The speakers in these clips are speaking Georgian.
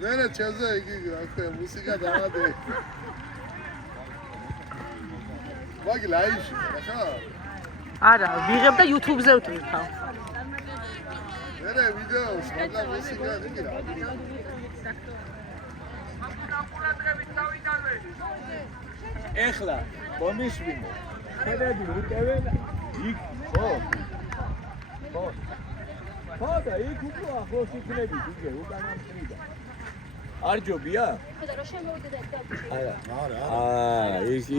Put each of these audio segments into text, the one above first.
მერე ჩემზე იგი აქვე მუსიკა დავადე. მაგი ლაივში ხა? არა, ვიღებ და YouTube-ზე ვტვირთავ. მერე ვიდეოს, მაგრამ მუსიკა იგი რა. ეხლა მომისმინე. ხედები უტევენ იქ ხო? ხო. ხო და იქ უფრო ახლოს იქნებით იგი უკანა მხრიდან. არ ჯობია? ხოდა რა შემოვიდე და არა.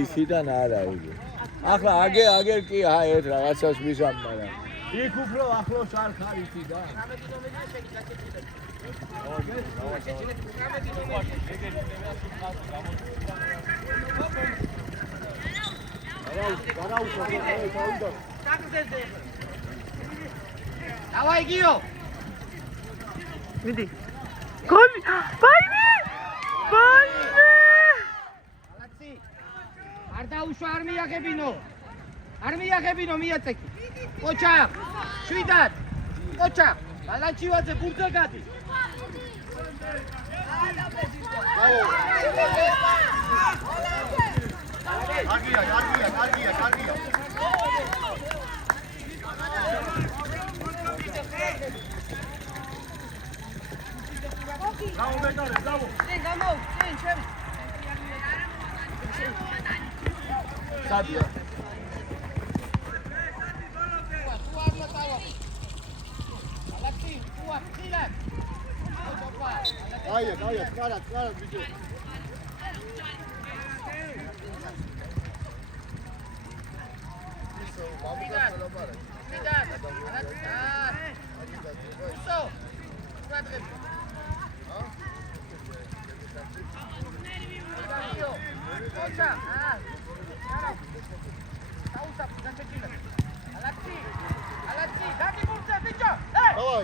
ისიდან არა იგი. ახლა აგერ კი ერთ რაღაცას მისამ, მაგრამ იქ უფრო ახლოს არ ხარ იქიდან. Давай, Гио! მიდი. გოლი! ბაინი! ბაინი! Молодцы! არ დაუშვა, არ მიაღებინო! არ მიაღებინო, მიაწეკი! ოჩა! შვიდად! ოჩა! ბალანჩივაძე ბურთზე გადი! კარგია. სადია. Aia, cara, vídeo.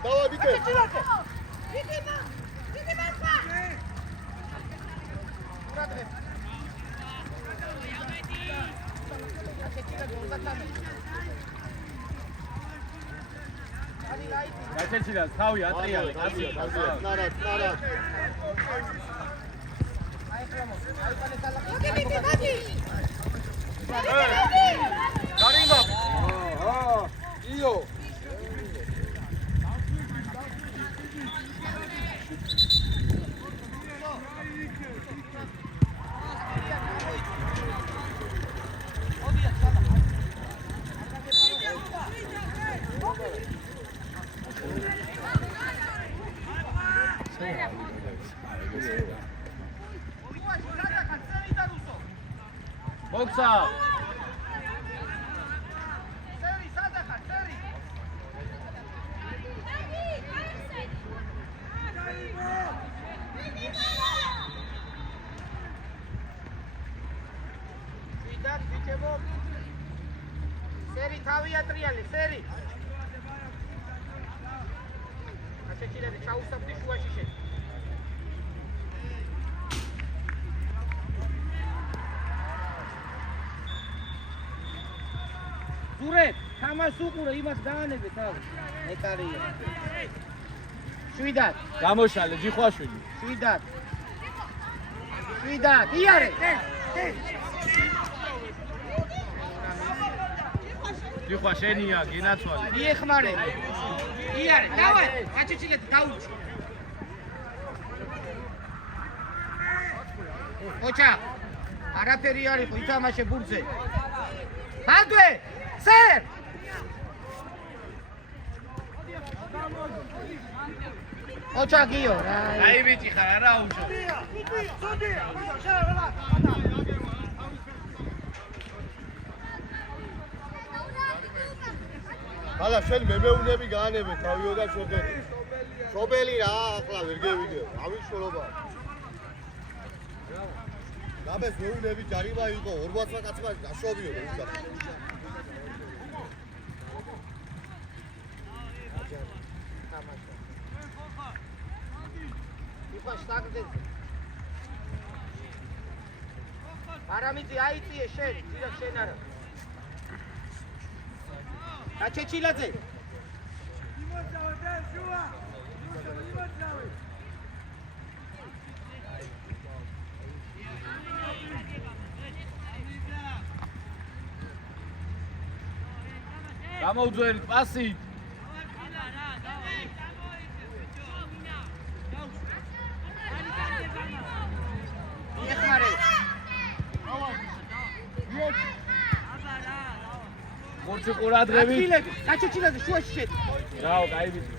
Давай, беги. გაჩეჩილა, თავი ატრიალე, კაცი. Ნარა. Გარიმო! იო. ბოქსა. სერი თავია ტრიალი, სერი. გაჩეჩილები ჩაუსაფრდი შუაში შენ. ზურე, თამას უყურე, იმას გაანებე თავი. ეტარია. შვიდად. გამოშალე ჯიხვაშვილი. შვიდად. იარე. ჯიხვა შენია, გინაცვალე. მიეხმარე. იარე, დავაი, გაჩეჩილეთი დაუჭი. ოჩა. არაფერი არ იყო, ითამაშე ბურთზე. ბადვე! სერ! ოჩა გიო. აი ბიჭი ხარ, არა აუჩო. Hala შენ მემეუნები გაანებე თავიო და შობელი. შობელი რა, ახლა ვერ გევიდე. ავი შრობა. დაბეს მეუნები ჯარიმა იყო 40 კაცმა გაშობიო და არამიძე აიწიე შენ, ძირა შენ არა. გაჩეჩილაძე. გამოუძვერით პასით. ეხმარე. ხორცი ყურადღებით. ფილები, გაჩეჩილაზე შუაში შედი. რაო, კაი ვიცი.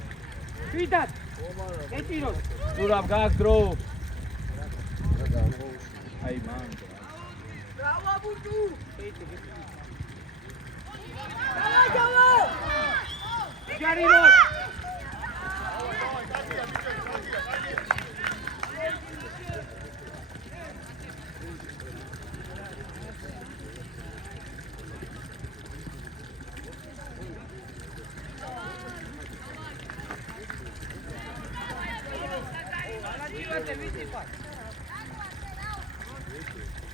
ვიდად. ეტიროს. ზურაბ გაქვს დრო. აი მან. ბრავო ბურდუ. ჯარირო.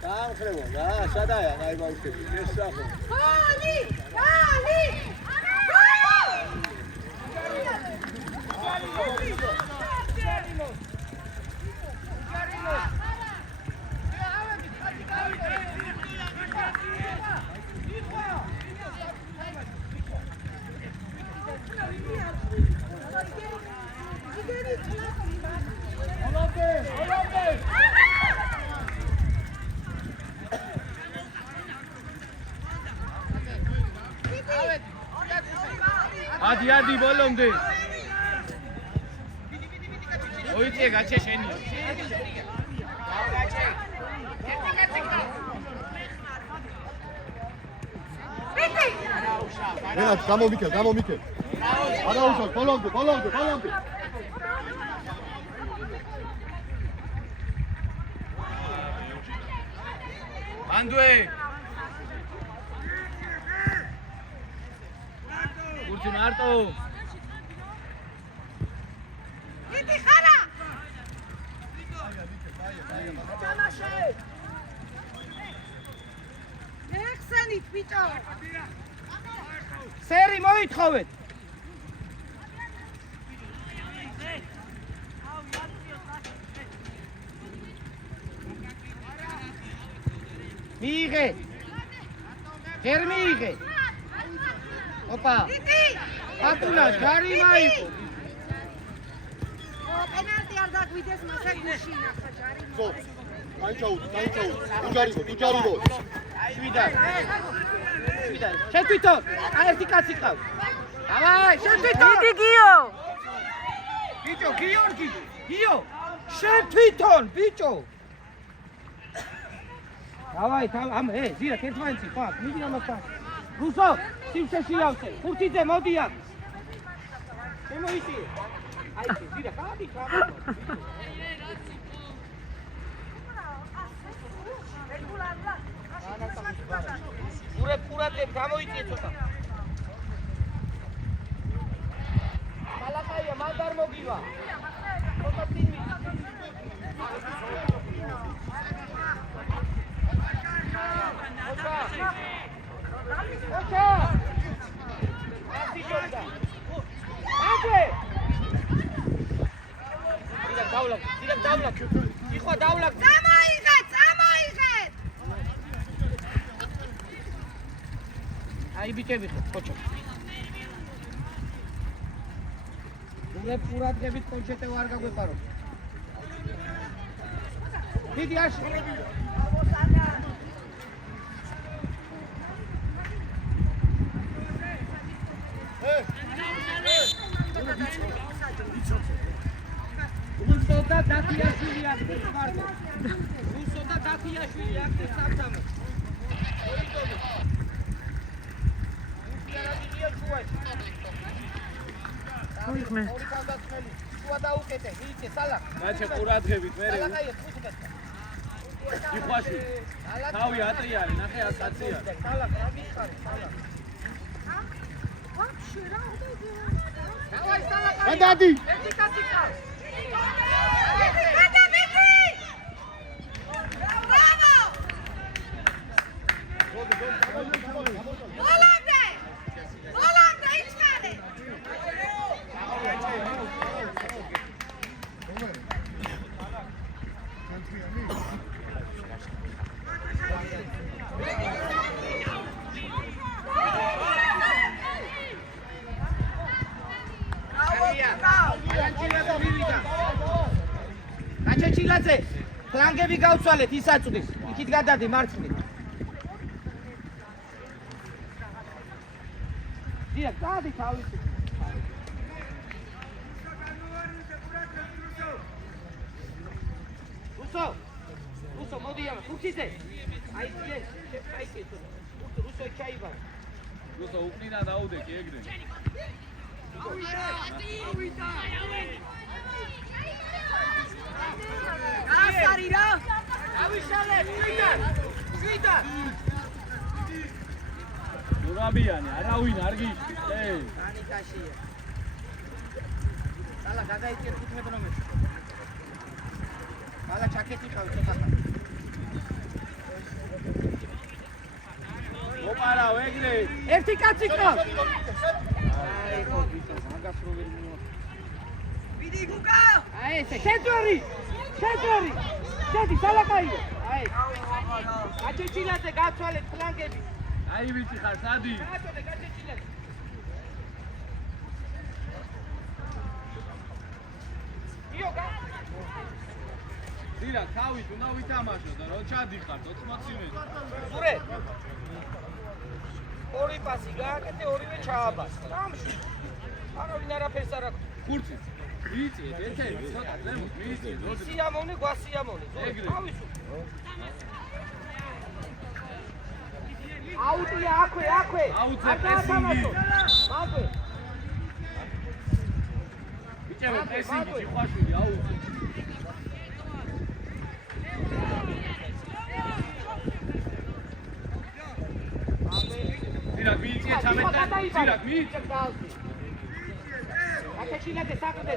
დაამხრევო რა, სადაა აი ბავშვები, ეს სახო. Ალი! Ალი! ადი ბოლომდე. ოიწე გაჩე შენი. რენატ, გამომიქე. არაუშავ, ბოლომდე. ანდვე. კურსი მარტო. დიდი ხარა! ჩამაშე! ეხსენით ბიჭო! სერი მოითხოვეთ. მიიღე. ჯერ მიიღე. ოპა. ატულა ჯარი მაიყო. პენალტი არ დაგვიდეს მასე გუში ნახა ჯარი. ხო. დაიჭაუდი. უჯარიბო. შვიდა. შენ თვითონ. აი ერთი კაცი ყავს. დავაი, შენ თვითონ. დიდი გიო. ბიჭო, გიორგი. გიო. შენ თვითონ, ბიჭო. დავაი, ამ ზირა ერთმანეთში ხარ. მიდი ამასთან. რუსო, სიმშეში ავსე. ხურთიძე მოდი აქ. შემოიწიე. აი, ზირა, გადი, გურებ გამოიწიე ცოტა. მალაკაია, მან დარ მოგივა. ცოტა წინი. ოჩა. ასი ჯობდა. ანდე. ძირა დავლა. იხვა დავლა. წამოიღეთ! აი ბიჭები ხო, ხოჭო. გურებ ყურადღებით კონჩეტე ვარ გაგვეპარო. დიდი აში. რუსო და დათიაშვილი აქ ხარდო. რუსო და დათიაშვილი აქ სამსამო. ორი მოიხმე. შუა დაუკეთე, ვიცი, სალახ. გაჩე ყურადღებით მე. სალახაი, ხუთი. იხვაში. თავი ატრიალი, ნახე ასაცია. სალახ, რა მიხარი, სალახ. ვაფშე რა უდიდე. დავაი სალახაი. გადადი. ერთი კაცი ყავს. Volante, ichmare. გაჩეჩილაძე, ფლანგები გავცვალეთ, ის აწვდის. იქით გადადი მარცხნით. დიახ, დადი თავისი. რუსო, მოდი ამა, ხუთიზე. აი ეს, აი ეს. რუსო ჩაიბა. რუსო უკნიდან დაუდეკი ეგრე. ასარი რა. ავიშალე, შვიდა. დურაბიანი, არავინ არ გიშლის, ანიკაშია. დალა გადაიქცეთ 15 ნომერში. დალა ჩაკეტი ყავი ცოტა. მოპარავ ეგრე. ერთი კაცი ყავს. აი ხობიტო, მაგას რო ვერ მივა. ვიდი გუკა. აი ესე, შეძვარი. შედი, სალაკაიო. აი. გაჩეჩილაძე, გაცვალეთ ფლანგები. აი ვიცი ხარ, სადი. გაჩოდე, გაჩეჩილაძე. იოგა. დირა, თავით უნდა ვითამაშო და რო ჩადიხარ 80 მეტრ. ზურე. ორი პასი გააკეთე, ორივე ჩააბას. დამშვი. არავინ არაფერს არ აქვს. ხურცი. მიიწიეთ ერთები, ცოტა ზემოთ მიიწიეთ. სიამოვნე, გვასიამოვნე. ეგრე. თავისუფ. აუტია აქვე. აუძე პრესინგი. მაგვე. ბიჭებო, პრესინგი ჯიხვაშვილი აუძე. დირაკ მიიწიეთ 13. დირაკ მიიწიეთ. გაჩეჩილაძე საყდე.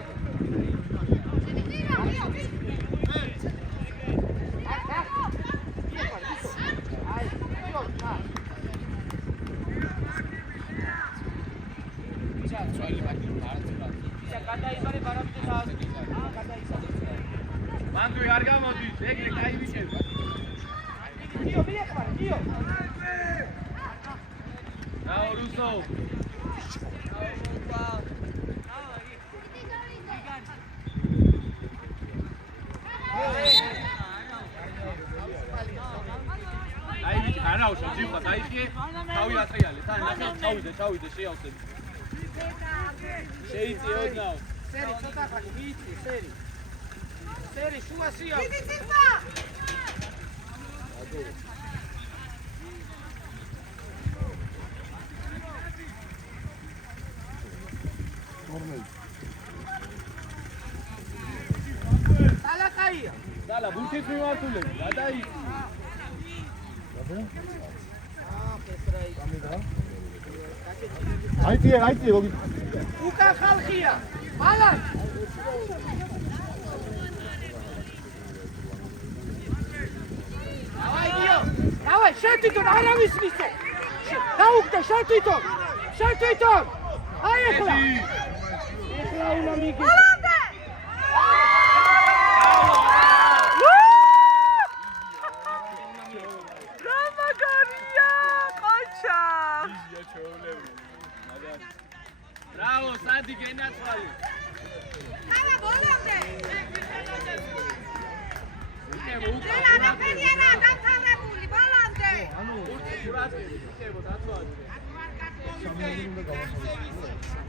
მანდვი არ გამოდის, ეგრე კაი ვიჭერდა. დიო. რაო რუსო. აი ვიცი, არაუშავ ჯიხვას აიხიე, თავი ატრიალე, თან ნახე, ჩავიდე, შეავსებ. შეიწიე ოდნავ. სერი, ცოტა ხანი, მიიწი, სერი. სერი, შუა სიავ. ვიდი ციხვა. სალაკაია. დალა, ბურთის მიმართულები, გადაიწი. აიტიე, მოგი. უკან ხალხია. მალან. დავაი, შეთვითონ არავის მისცე. დაუგდა შეთვითონ. აი ახლა. ეხლა უნდა მიგი. ბოლომდე. რა მაგარია, ყოჩა. ბრავო, სადი გენაცვალე. ხარა ბოლომდე. ვიკებო, რელა ფერიანა დამთავრებული ბოლომდე. ვიკებო, დათვალე.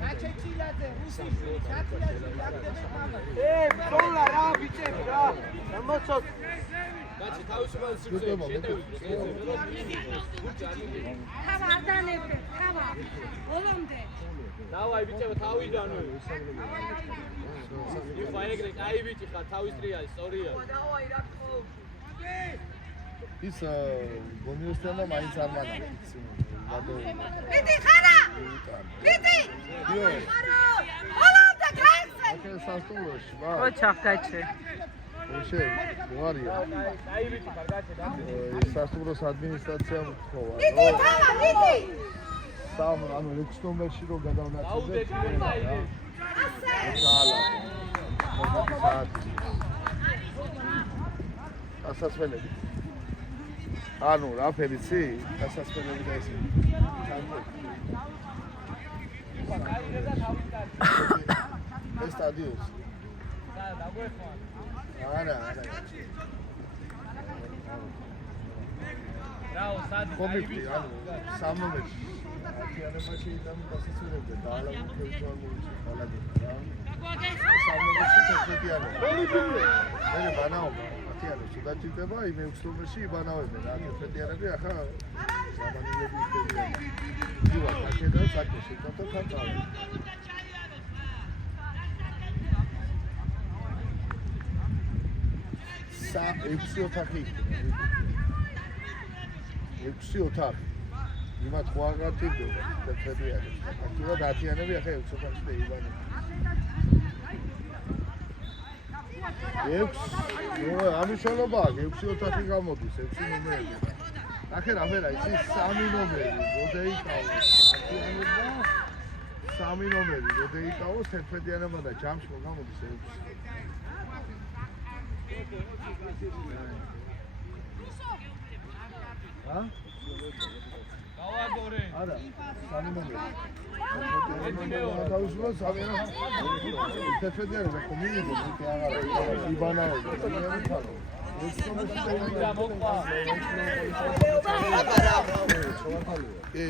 გაჩეჩილაძე, რუსიშვილი, ჩათიაშვილი, აგდები მამა. ბოლა რა ბიჭები რა. მოცოთ. კაცი თავისუფალ სიკვდილში შეტევით. ხარა არ დანებდე, ხარა. ბოლომდე. დავაი ბიჭებო, თავიდანვე. იხა ეგრე, კაი ბიჭი ხარ, თავის ტრიალი, სწორია. დავაი რა ხო. ის გონიოსთანა მაინც არ მანა. ვიდი ხარა. ვიდი. იო. ბოლომდე გაიხსენ. აკე სასტუმროში, ვა. ყოჩა გაჩე. შე, მოარია. კაი ბიჭი ხარ, გაჩე. სასტუმროს ადმინისტრაციამ გთხოვა. ვიდი ხარა, ვიდი. სამ, ანუ 6 ნომერში რო გადავნაცდე. დაუდექი ვეცაიდე. ასე. საალა. საათი. ასასვენები. ანუ რა ფერიცი? ასასვენები და ესე. ეს სტადიონს. დაგვეხმარ. არა. რაო სადი კომიტი ანუ 3 მომენტი. ათიანებაში იდან დასაცურებდა და ალა მოკევს არ მოიცი ხალხი რა. 3 მომენტში თეთრიანება. მე ბანაობა. ათიანებს უდაჭირდება იმ 6 მომენტში იბანავებენ რა თეთრიანები ახლა საბანილები ისეთია. ივა კაკედა საკე შეკავდა ხალხი. 6 ოთახი. 6 ოთახი. იმათ ხო აღარ ტიპდება თეთრიანებს. აქტიურად ათიანები ახლა 6 ოთახში და იბანებენ. 6 ამიშალობა 6 ოთახი გამოდის 6 ნომერები. ნახე რა ვერა იცი 3 ნომერი როდეიკაოს ათიანება 3 ნომერი როდეიკაოს თეთრიანება და ჯამში მოგამოდის 6. ა? გავაგორე არა 3 ნომერი. თავისუფლად სამია თეთრიანება კომუნიკო ისე აღარ იბანაობა ძალიან ხალხო და მოყვა კი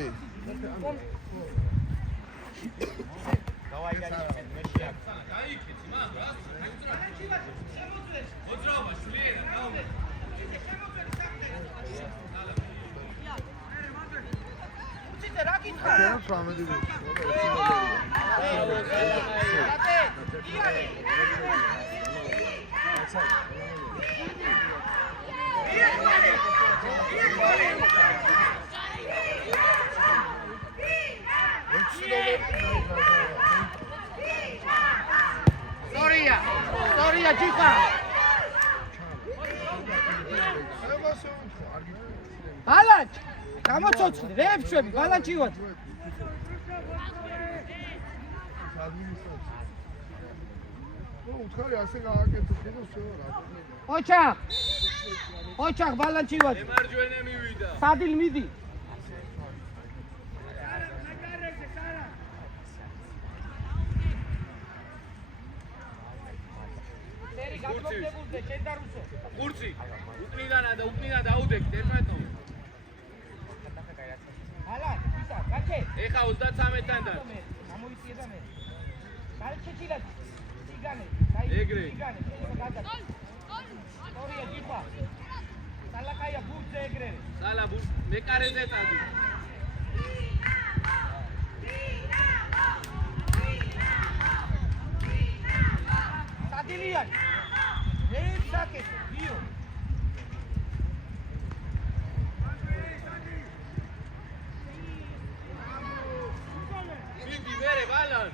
Sorry, Chica. Balance. გამოცოცხლე, რეებში, ბალანსი ვარ. უთხარი ასე გააკეთე და всё რა. ოჩახ, ბალანსი ვარ. ემარჯვენე მივიდა. სადილ მიდი. კურცი, უკნიდან დაუდექით ერთმანეთთან. ალა, ისა, კაცე. ეხა 33-დან და. გამოიწია მე. კალჩეჩილა. ციგანე. ეგრე. ციგანე, გადა. სორია, ჯიფა. სალაკაია ბურთზე ეგრე. სალა მეკარეზე წადი. სადილიანი. Sakit, Dio. Vidi bere balan.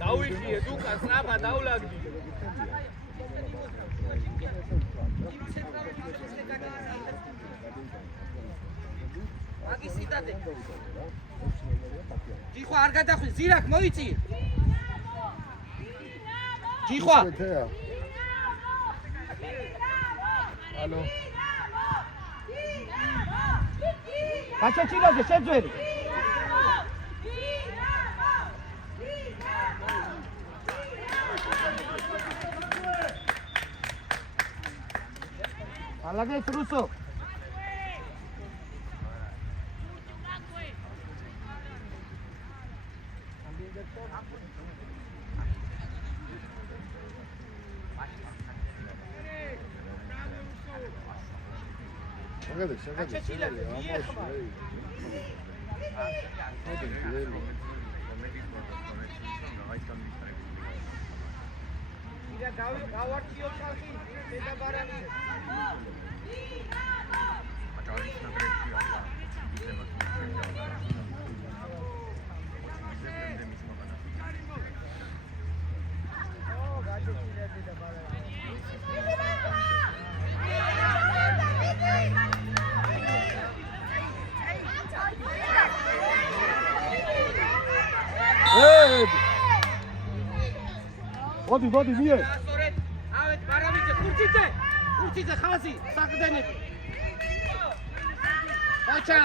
Dauishi, educa, snapa, daulagdi. აგისიდადე. ჯიხვა არ გადახვი, ზირაკ მოიწი. ჯიხვა. ალო. გაჩეჩილოზე შეძვერი. ალაგე ტრუსო. მოდი ვიე ავეთ ბარამიძე ხურციცე ხაზი საყდენები ოჩა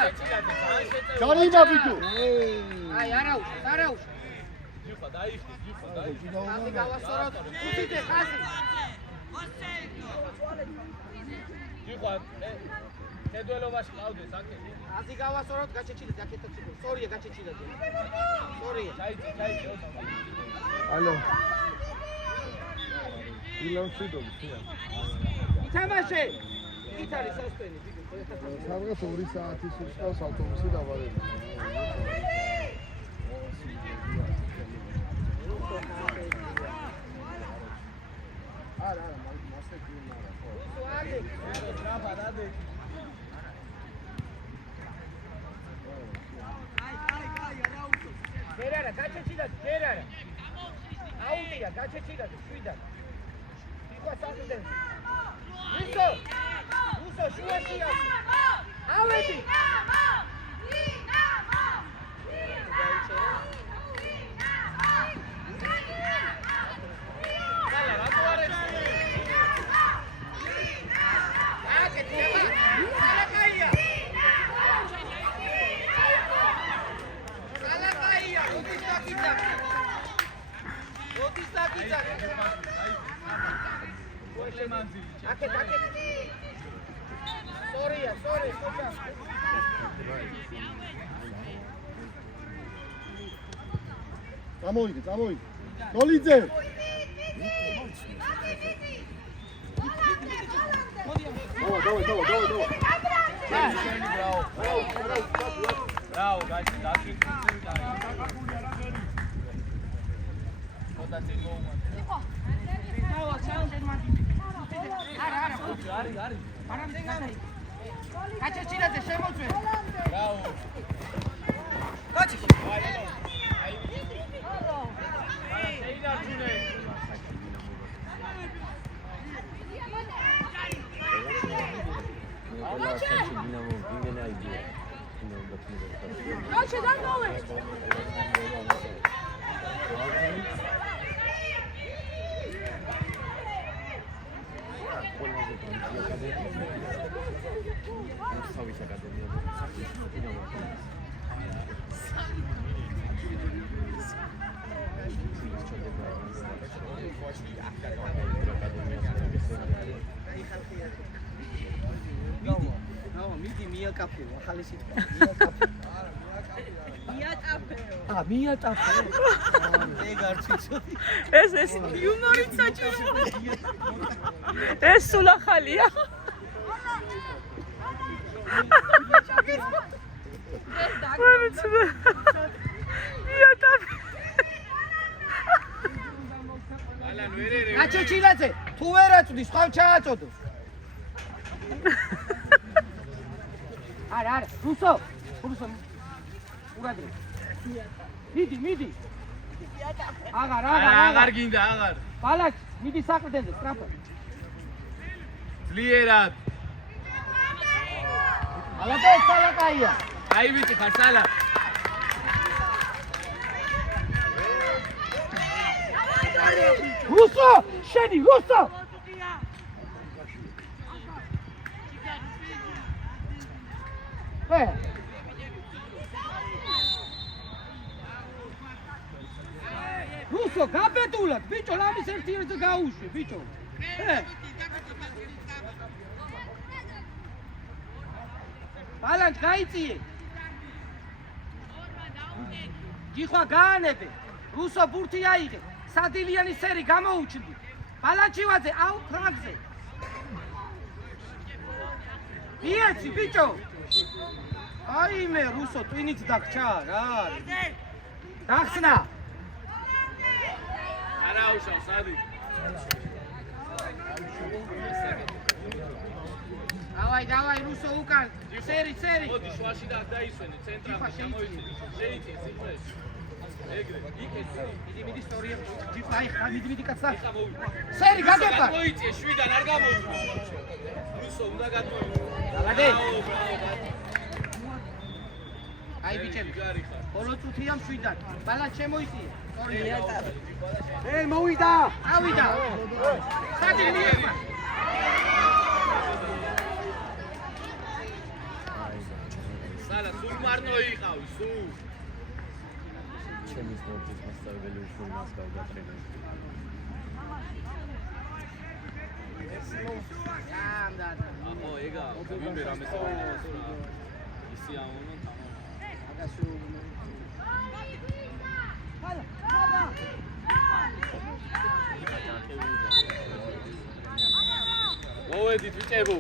ჯარიმა ბიჭო აი არა უშ ჯიხა დაიხდი ხაზი გავასწოროთ უთიდე ხაზი ჯიხა თედველობაში ყავდეს აქეთ ხაზი გავასწოროთ გაჩეჩილეთ აქეთაც იყო სწორია გაჩეჩილეთ სწორია ჩაიწი ალო ილავშიდობ ხია ითამაშე იქ არის სასტენი სადღაც 2 საათის უსწავს ავტობუსი დავარებული არა მასეთი მარა გერარა გაჩეჩილეთ გერარა აუტია გაჩეჩილეთ შვიდად იქა სასტენი რუსო შუაშია ავედი წამოიგე ნოლიძე ბრავო გაიჩი დაწვით გაჩეჩილეთ შემოწვე ბრავო გაჩი მიდი მიაკაფეო ახალი სიტყვა მიაკაფეო მიაკაფეო ეგ არ ციცოდი ეს იუმორით საჭირო ეს სულ ახალია გაჩეჩილაძე თუ ვერ აწვდის ხავ ჩააწოდო არა რუსო ურადრე მიდი აღარ გინდა აღარ ბალაკ მიდი საყრდენზე სტრაფა ძლიერად ალაკა სალაკაია აი ვიცი ხარ სალა რუსო შენი რუსო რუსო გაბედულად ბიჭო ლამის ერთი ერთზე გაუშვი ბიჭო ბალანს გაიწიე ჯიხვა გაანებე რუსო ბურთი აიღე სადილიანი სერი გამოუჩნდი ბალანჩივაძე აუ ფრაგზე იეცი ბიჭო აიმე რუსო ტვინით დაგჭა რა დახსნა არა უშავ სადი დავაი რუსო უკან სერი მოდი შვაში და დაისვენე ცენტრალში გამოიწინე შეიწინე სიტყვეს ეგრე მიდი სწორია ჯიფა ხა მიდი კაცსა სერი გაგება გამოიწე შვიდან არ გამოიწე რუსო უნდა გადმოიწე დავადე აი ბიჭები ბოლო წუთია შვიდან ბალა შემოიწია სწორია მოვიდა ავიდა სადი მიიღო ჩემი სპორტის მასწავლებელი უშვილ მას გავდატრენე. აბა ეგა ვინმე რამე საუბარს ისი ამონო მოვედით ბიჭებო